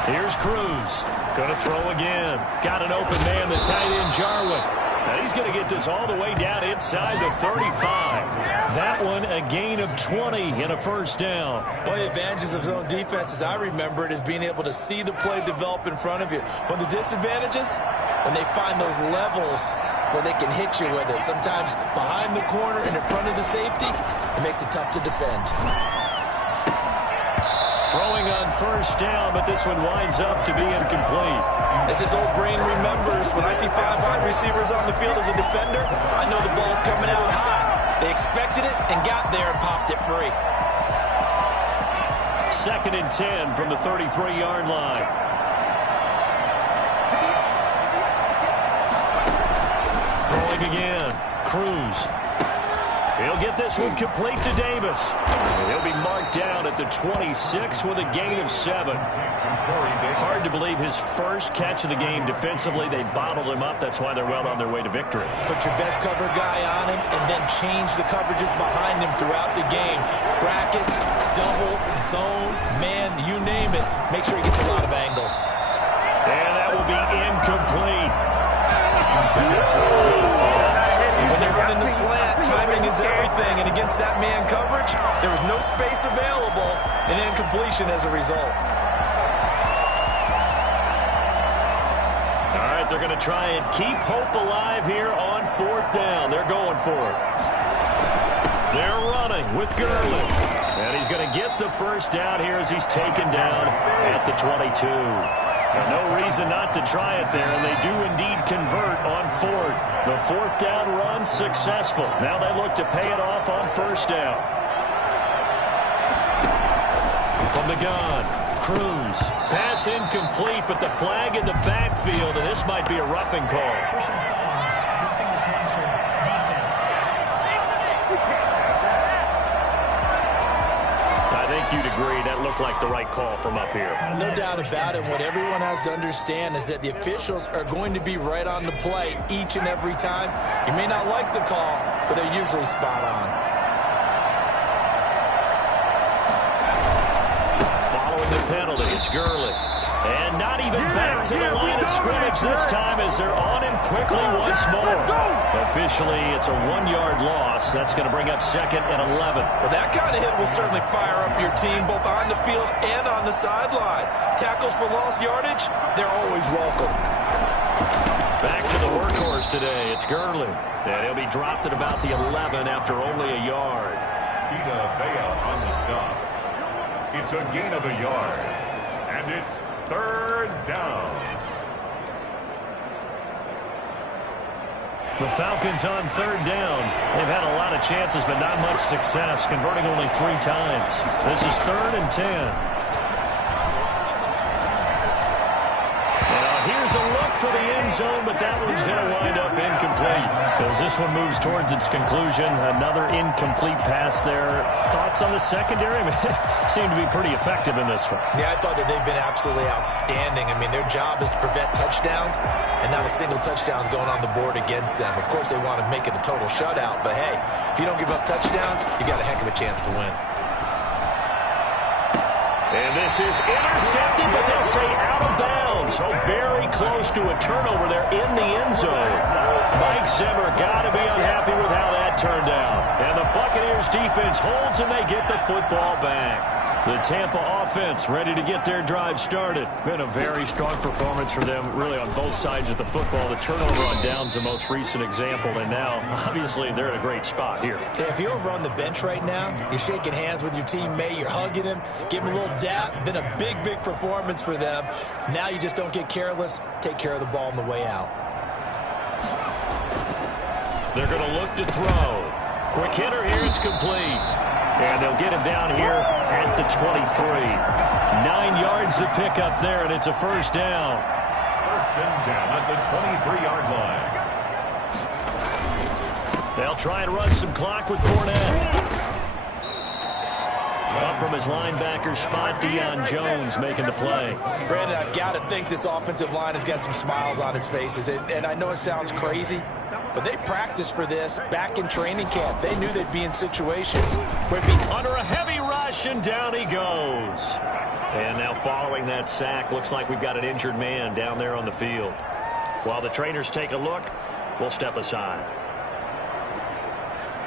Here's Cruz. Going to throw again. Got an open man, the tight end, Jarwin. Now he's going to get this all the way down inside the 35. That one, a gain of 20 and a 1st down. One of the advantages of zone defense, as I remember it, is being able to see the play develop in front of you. One of the disadvantages, when they find those levels where they can hit you with it. Sometimes behind the corner and in front of the safety, it makes it tough to defend. Throwing on 1st down, but this one winds up to be incomplete. As his old brain remembers, when I see 5 wide receivers on the field as a defender, I know the ball's coming out high. They expected it and got there and popped it free. 2nd and 10 from the 33-yard line. Throwing again. Cruz. He'll get this one complete to Davis. He'll be marked down at the 26 with a gain of 7. Hard to believe his first catch of the game defensively. They bottled him up. That's why they're well on their way to victory. Put your best cover guy on him and then change the coverages behind him throughout the game. Brackets, double, zone, man, you name it. Make sure he gets a lot of angles. And that will be incomplete. the slant, timing is everything. And against that man coverage, there was no space available, and incompletion as a result. All right, they're going to try and keep hope alive here on 4th down. They're going for it. They're running with Gurley. And he's going to get the first down here as he's taken down at the 22. Well, no reason not to try it there, and they do indeed convert on 4th. The 4th down run successful. Now they look to pay it off on 1st down. From the gun, Cruz. Pass incomplete, but the flag in the backfield, and this might be a roughing call. Personal foul, roughing the passer, defense. I think you'd agree that looked like the right call from up here. No doubt about it. What everyone has to understand is that the officials are going to be right on the play each and every time. You may not like the call, but they're usually spot on. Following the penalty, it's Gurley. And not even back to the line of scrimmage this time as they're on him quickly once more. Officially, it's a 1-yard loss. That's going to bring up 2nd and 11. Well, that kind of hit will certainly fire up your team both on the field and on the sideline. Tackles for lost yardage, they're always welcome. Back to the workhorse today. It's Gurley. And he'll be dropped at about the 11 after only a yard. Vita Vea on the stop. It's a gain of a yard. And it's 3rd down. The Falcons on 3rd down. They've had a lot of chances, but not much success, converting only 3 times. This is 3rd and 10. Now here's a look for the end zone, but that one's going to wind up incomplete. As this one moves towards its conclusion, another incomplete pass there. Thoughts on the secondary? Seem to be pretty effective in this one. Yeah, I thought that they've been absolutely outstanding. I mean, their job is to prevent touchdowns, and not a single touchdown is going on the board against them. Of course, they want to make it a total shutout, but hey, if you don't give up touchdowns, you got a heck of a chance to win. And this is intercepted, but they'll say out of bounds. So very close to a turnover there in the end zone. Mike Zimmer got to be unhappy with how that turned out. And the Buccaneers defense holds, and they get the football back. The Tampa offense ready to get their drive started. Been a very strong performance for them, really, on both sides of the football. The turnover on downs the most recent example, and now, obviously, they're in a great spot here. Yeah, if you're over on the bench right now, you're shaking hands with your teammate, you're hugging him, giving him a little dap. Been a big, big performance for them. Now you just don't get careless. Take care of the ball on the way out. They're going to look to throw. Quick hitter here, it's complete. And they'll get him down here at the 23. 9 yards to pick up there, and it's a 1st down. 1st and 10 at the 23-yard line. They'll try and run some clock with Fournette. Up from his linebacker spot, Deion Jones making the play. Brandon, I've got to think this offensive line has got some smiles on its faces. And I know it sounds crazy, but they practiced for this back in training camp. They knew they'd be in situations where it'd be under a heavy rush, and down he goes. And now following that sack, looks like we've got an injured man down there on the field. While the trainers take a look, we'll step aside.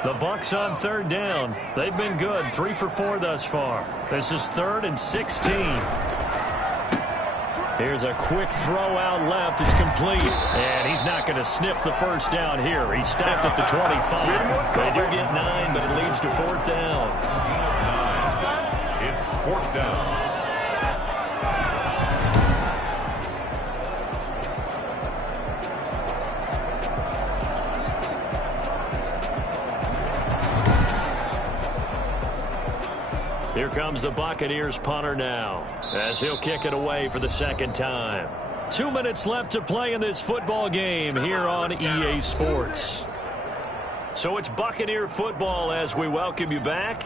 The Bucs on 3rd down. They've been good, 3 for 4 thus far. This is 3rd and 16. Here's a quick throw out left. It's complete. And he's not going to sniff the 1st down here. He's stopped at the 25. They do get 9, but it leads to 4th down. It's 4th down. Here comes the Buccaneers punter now, as he'll kick it away for the 2nd time. 2 minutes left to play in this football game here on EA Sports. So it's Buccaneer football as we welcome you back.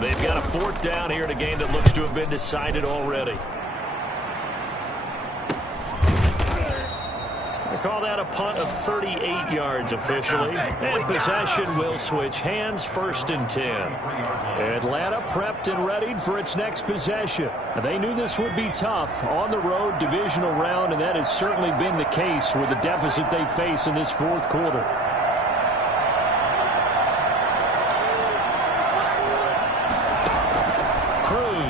They've got a 4th down here in a game that looks to have been decided already. They call that a punt of 38 yards officially. And possession will switch hands, 1st and 10. Atlanta prepped and readied for its next possession. They knew this would be tough on the road, divisional round, and that has certainly been the case with the deficit they face in this 4th quarter.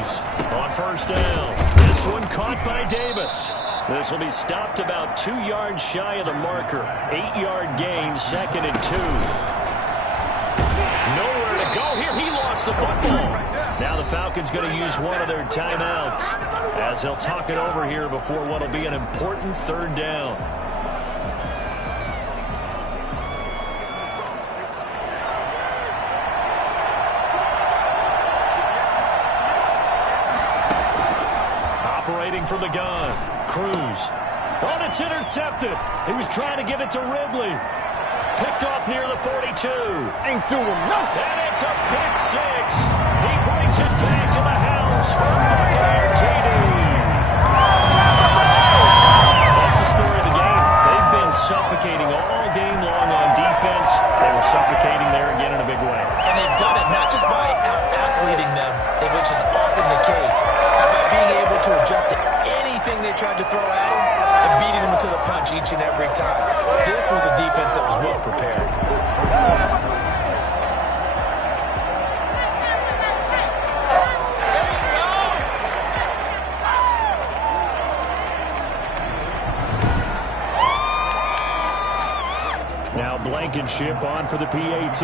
Cruz on first down. This one caught by Davis. This will be stopped about 2 yards shy of the marker. 8-yard gain, 2nd and 2. Nowhere to go here. He lost the football. Now the Falcons going to use one of their timeouts as they'll talk it over here before what will be an important 3rd down. Operating from the gun, Cruz. Oh, it's intercepted. He was trying to give it to Ridley. Picked off near the 42. Ain't doing nothing. And it's a pick 6. He brings it back to the house for a Buccaneer TD. That's the story of the game. They've been suffocating all game long on defense. They were suffocating there again in a big way. And they've done it not just by out-athleting them, which is often the case, but by being able to adjust to anything they tried to throw at them and beating them to the punch each and every time. This was a defense that was well prepared. Now Blankenship on for the PAT.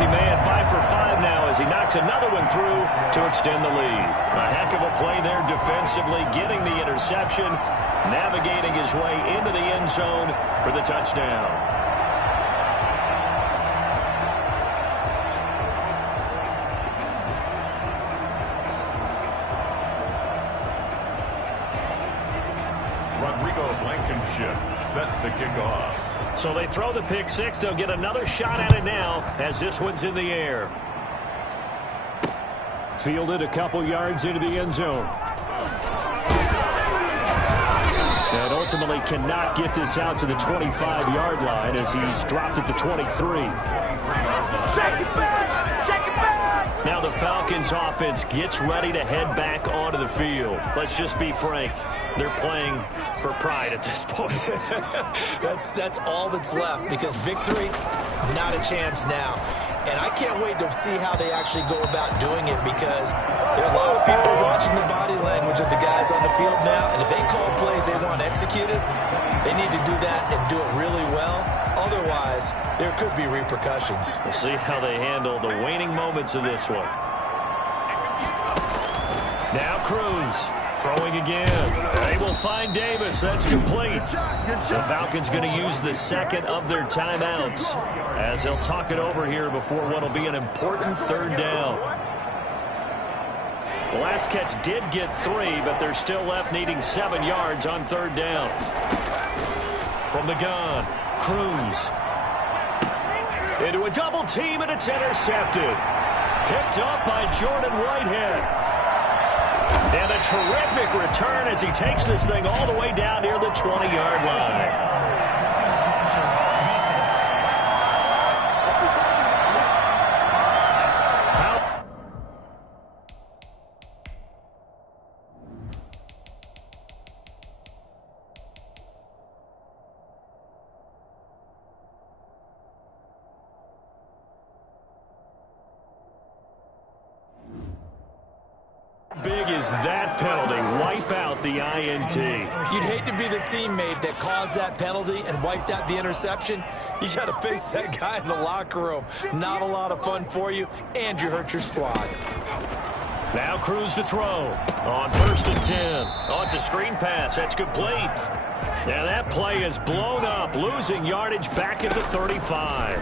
Man, 5 for 5 now as he knocks another one through to extend the lead. A heck of a play there defensively, getting the interception, navigating his way into the end zone for the touchdown. Blankenship set to kick off. So they throw the pick 6. They'll get another shot at it now as this one's in the air. Fielded a couple yards into the end zone. And ultimately cannot get this out to the 25-yard line as he's dropped at the 23. Shake it back! Shake it back! Now the Falcons offense gets ready to head back onto the field. Let's just be frank. They're playing for pride at this point. That's all that's left, because victory, not a chance now. And I can't wait to see how they actually go about doing it, because there are a lot of people watching the body language of the guys on the field now, and if they call plays they want executed, they need to do that and do it really well. Otherwise, there could be repercussions. We'll see how they handle the waning moments of this one. Now Cruz. Throwing again. They will find Davis. That's complete. The Falcons going to use the second of their timeouts as they'll talk it over here before what will be an important 3rd down. The last catch did get 3, but they're still left needing 7 yards on 3rd down. From the gun, Cruz. Into a double team, and it's intercepted. Picked up by Jordan Whitehead. And a terrific return as he takes this thing all the way down near the 20-yard line. Big is that penalty? Wipe out the INT. You'd hate to be the teammate that caused that penalty and wiped out the interception. You got to face that guy in the locker room. Not a lot of fun for you, and you hurt your squad. Now Cruz to throw on 1st and 10. Oh, it's a screen pass. That's complete. Now that play is blown up, losing yardage back at the 35.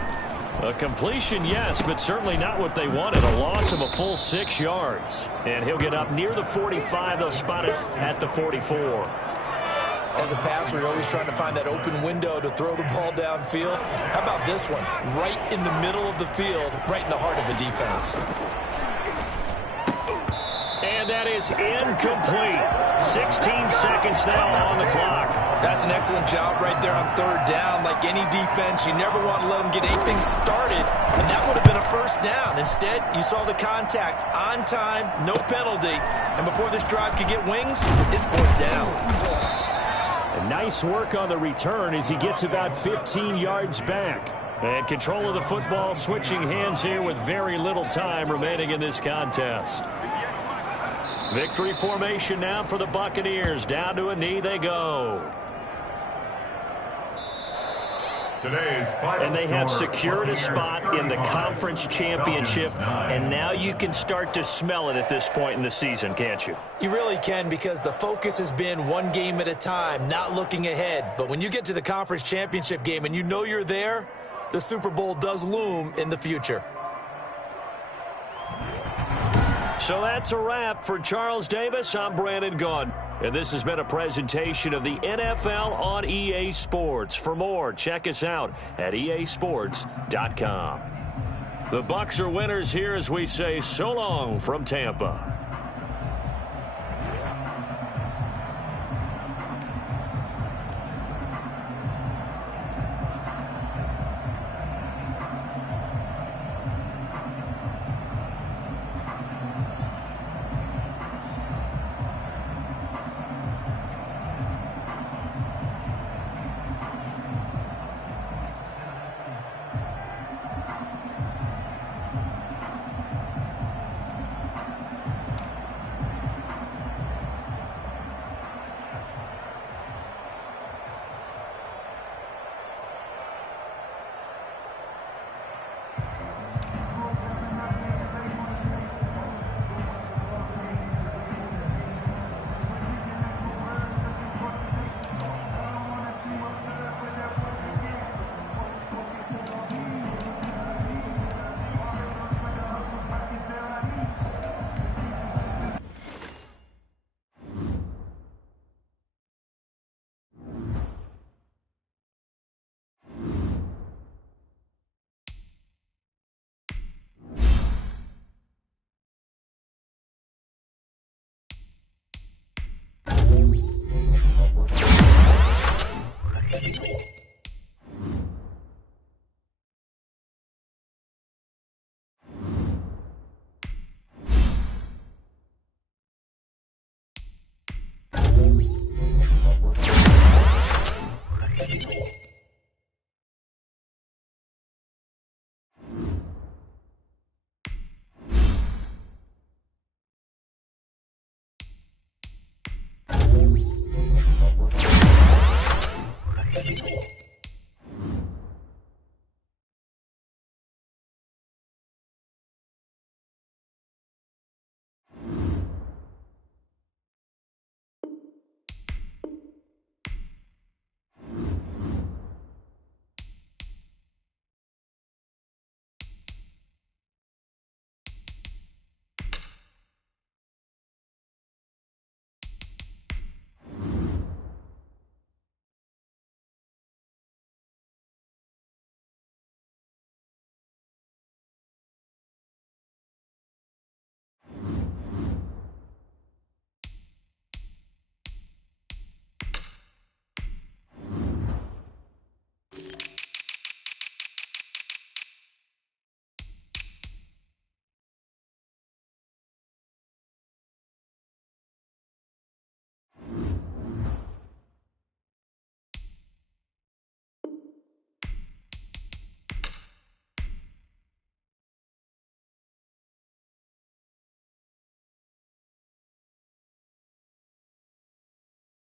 A completion, yes, but certainly not what they wanted. A loss of a full 6 yards. And he'll get up near the 45. They'll spot it at the 44. As a passer, you're always trying to find that open window to throw the ball downfield. How about this one? Right in the middle of the field, right in the heart of the defense. And that is incomplete. 16 seconds now on the clock. That's an excellent job right there on third down. Like any defense, you never want to let them get anything started, and that would have been a first down. Instead, you saw the contact on time, no penalty, and before this drive could get wings, it's fourth down. And nice work on the return as he gets about 15 yards back. And control of the football switching hands here with very little time remaining in this contest. Victory formation now for the Buccaneers. Down to a knee they go. And they have secured a spot in the conference championship, and now you can start to smell it at this point in the season, can't you? You really can, because the focus has been one game at a time, not looking ahead. But when you get to the conference championship game and you know you're there, the Super Bowl does loom in the future. So that's a wrap for Charles Davis. I'm Brandon Gaudin. And this has been a presentation of the NFL on EA Sports. For more, check us out at easports.com. The Bucs are winners here as we say so long from Tampa. Thank you.